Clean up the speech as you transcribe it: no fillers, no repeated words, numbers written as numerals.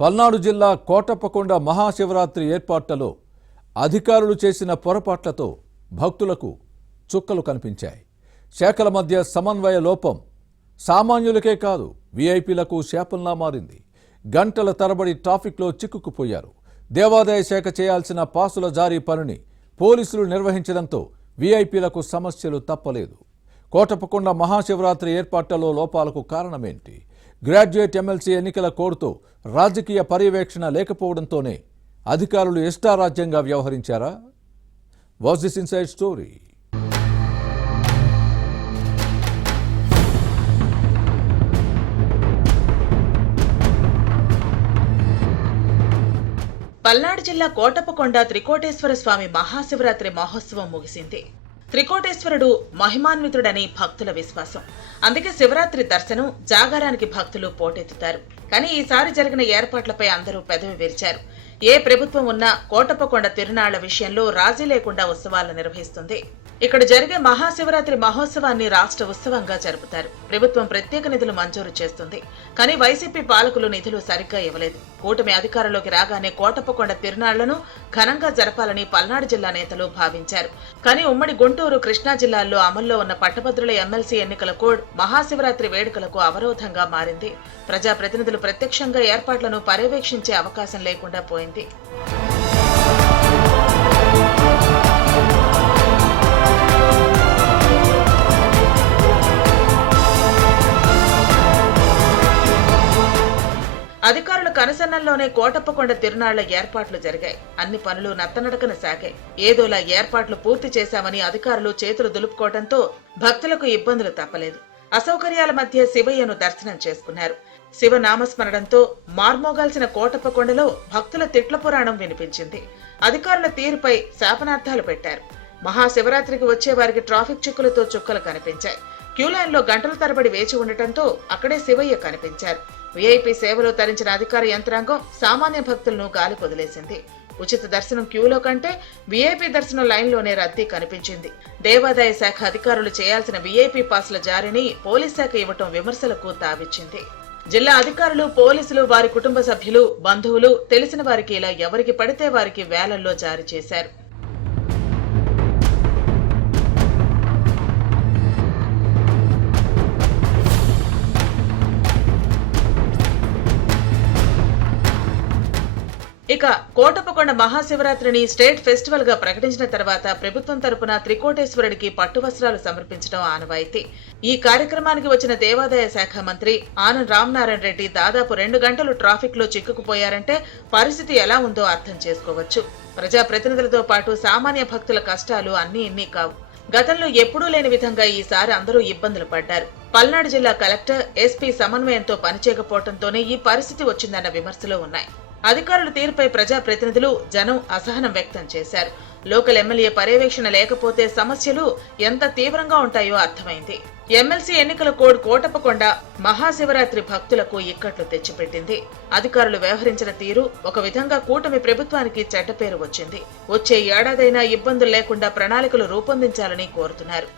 పల్నాడు జిల్లా కోటప్పకొండ మహాశివరాత్రి ఏర్పాట్లలో అధికారులు చేసిన పొరపాట్లతో భక్తులకు చుక్కలు కనిపించాయి. శాఖల మధ్య సమన్వయ లోపం సామాన్యులకే కాదు వీఐపీలకు శాపంలా మారింది. గంటల తరబడి ట్రాఫిక్లో చిక్కుకుపోయారు. దేవాదాయ శాఖ చేయాల్సిన పాసుల జారీ పనిని పోలీసులు నిర్వహించడంతో వీఐపీలకు సమస్యలు తప్పలేదు. కోటప్పకొండ మహాశివరాత్రి ఏర్పాట్లలో లోపాలకు కారణమేంటి? గ్రాడ్యుయేట్ ఎమ్మెల్సీ ఎన్నికల కోడ్తో రాజకీయ పర్యవేక్షణ లేకపోవడంతోనే అధికారులు ఇష్టారాజ్యంగా వ్యవహరించారా? Watch this inside story. Palnadu జిల్లా కోటప్పకొండ త్రికోటేశ్వర స్వామి మహాశివరాత్రి మహోత్సవం ముగిసింది. త్రికోటేశ్వరుడు మహిమాన్వితుడని భక్తుల విశ్వాసం. అందుకే శివరాత్రి దర్శనం, జాగారానికి భక్తులు పోటెత్తుతారు. కానీ ఈసారి జరిగిన ఏర్పాట్లపై అందరూ పెదవి విరిచారు. ఏ ప్రభుత్వం ఉన్నా కోటప్పకొండ తిరునాళ్ల విషయంలో రాజీ లేకుండా ఉత్సవాలను నిర్వహిస్తుంది. ఇక్కడ జరిగే మహాశివరాత్రి మహోత్సవాన్ని రాష్ట్ర ఉత్సవంగా జరుపుతారు. ప్రభుత్వం ప్రత్యేక నిధులు మంజూరు చేస్తుంది. కానీ వైసీపీ పాలకులు నిధులు సరిగ్గా ఇవ్వలేదు. కూటమి అధికారంలోకి రాగానే కోటప్పకొండ తిరునాళ్లను ఘనంగా జరపాలని పల్నాడు జిల్లా నేతలు భావించారు. కానీ ఉమ్మడి గుంటూరు, కృష్ణా జిల్లాల్లో అమల్లో ఉన్న పట్టభద్రుల ఎమ్మెల్సీ ఎన్నికల కోడ్ మహాశివరాత్రి వేడుకలకు అవరోధంగా మారింది. ప్రజాప్రతినిధులు ప్రత్యక్షంగా ఏర్పాట్లను పర్యవేక్షించే అవకాశం లేకుండా పోయింది. అధికారుల కనుసన్నల్లోనే కోటప్పకొండ తిరునాళ్ల ఏర్పాట్లు జరిగాయి. అన్ని పనులు నత్తనడకన సాగాయి. ఏదోలా ఏర్పాట్లు పూర్తి చేశామని అధికారులు చేతులు దులుపుకోవడంతో భక్తులకు ఇబ్బందులు తప్పలేదు. అసౌకర్యాల మధ్య శివయ్యను దర్శనం చేసుకున్నారు. శివ నామస్మరణంతో మార్మోగాల్సిన కోటప్పకొండలో భక్తుల తిట్ల పురాణం వినిపించింది. అధికారుల తీరుపై శాపనార్థాలు పెట్టారు. మహాశివరాత్రికి వచ్చే వారికి ట్రాఫిక్ చిక్కులతో చుక్కలు కనిపించాయి. క్యూలైన్లో గంటల తరబడి వేచి ఉండటంతో అక్కడే శివయ్య కనిపించారు. వీఐపీ సేవలో తరించిన అధికార యంత్రాంగం సామాన్య భక్తులను గాలి వదిలేసింది. ఉచిత దర్శనం క్యూలో కంటే వీఐపీ దర్శనం లైన్లోనే రద్దీ కనిపించింది. దేవాదాయ శాఖ అధికారులు చేయాల్సిన వీఐపీ పాసుల జారీని పోలీస్ శాఖ ఇవ్వటం విమర్శలకు తావిచ్చింది. జిల్లా అధికారులు, పోలీసులు, వారి కుటుంబ సభ్యులు, బంధువులు, తెలిసిన వారికి ఇలా ఎవరికి పడితే వారికి వేలల్లో జారీ చేశారు. ఇక కోటప్పకొండ మహాశివరాత్రిని స్టేట్ ఫెస్టివల్ గా ప్రకటించిన తర్వాత ప్రభుత్వం తరపున త్రికోటేశ్వరుడికి పట్టు వస్త్రాలు సమర్పించడం ఆనవాయితీ. ఈ కార్యక్రమానికి వచ్చిన దేవాదాయ శాఖ మంత్రి ఆనం రామనారాయణ రెడ్డి దాదాపు 2 గంటలు ట్రాఫిక్ లో చిక్కుకుపోయారంటే పరిస్థితి ఎలా ఉందో అర్థం చేసుకోవచ్చు. ప్రజాప్రతినిధులతో పాటు సామాన్య భక్తుల కష్టాలు అన్నీ ఇన్ని కావు. గతంలో ఎప్పుడూ లేని విధంగా ఈసారి అందరూ ఇబ్బందులు పడ్డారు. పల్నాడు జిల్లా కలెక్టర్, ఎస్పీ సమన్వయంతో పనిచేయకపోవడంతోనే ఈ పరిస్థితి వచ్చిందన్న విమర్శలు ఉన్నాయి. అధికారుల తీరుపై ప్రజాప్రతినిధులు, జనం అసహనం వ్యక్తం చేశారు. లోకల్ ఎమ్మెల్యే పర్యవేక్షణ లేకపోతే సమస్యలు ఎంత తీవ్రంగా ఉంటాయో అర్థమైంది. ఎమ్మెల్సీ ఎన్నికల కోడ్ కోటప్పకొండ మహాశివరాత్రి భక్తులకు ఇక్కట్లు తెచ్చిపెట్టింది. అధికారులు వ్యవహరించిన తీరు ఒక విధంగా కూటమి ప్రభుత్వానికి చెడ్డ పేరు వచ్చింది. వచ్చే ఏడాదైనా ఇబ్బందులు లేకుండా ప్రణాళికలు రూపొందించాలని కోరుతున్నారు.